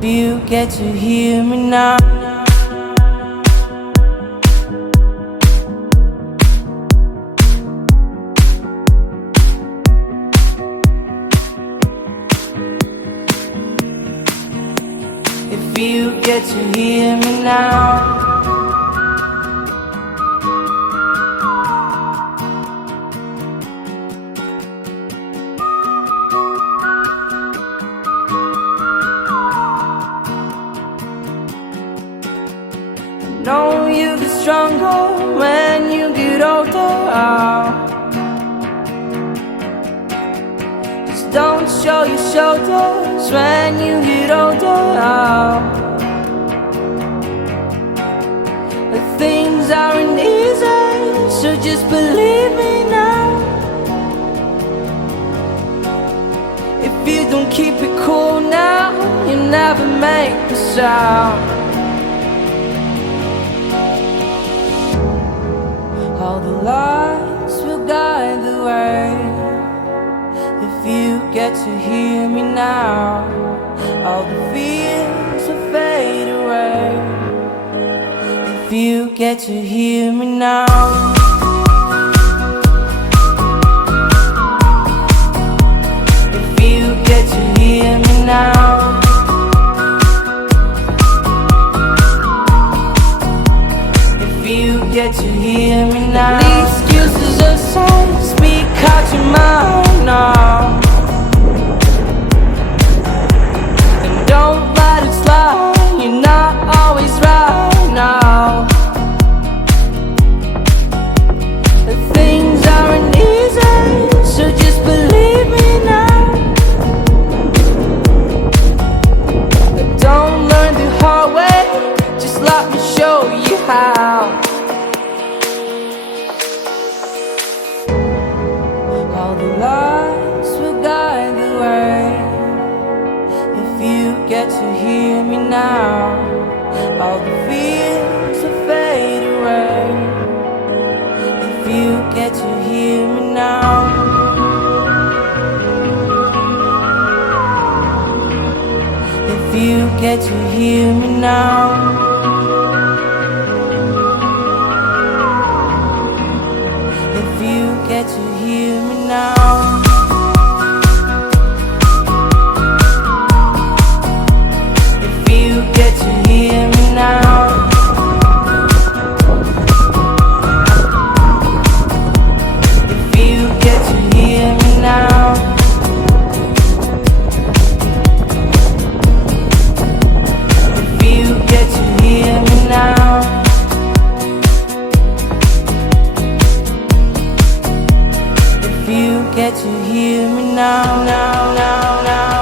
If you get to hear me now. If you get to hear me now. I know you get stronger when you get older. Just don't show your shoulders when you get older. Things aren't easy, so just believe me now. If you don't keep it cool now, you'll never make a sound. All the lights will guide the way. If you get to hear me now, all the fears will fade away. If you get to hear me now. If you get to hear me now. If you get to hear me now. The excuses aside, speak out your mind now. And don't let it slide, you're not always right now. Things aren't easy, so just believe me now. Don't learn the hard way, just let me show you how. All the lights will guide the way. If you get to hear me now, all the fears will fade away. If you get to hear me now. If you get to hear me now. If you get to hear me now. If you get to hear me now. If you get to hear me now. If you get to hear me now. If you get to hear me now, now, now, now.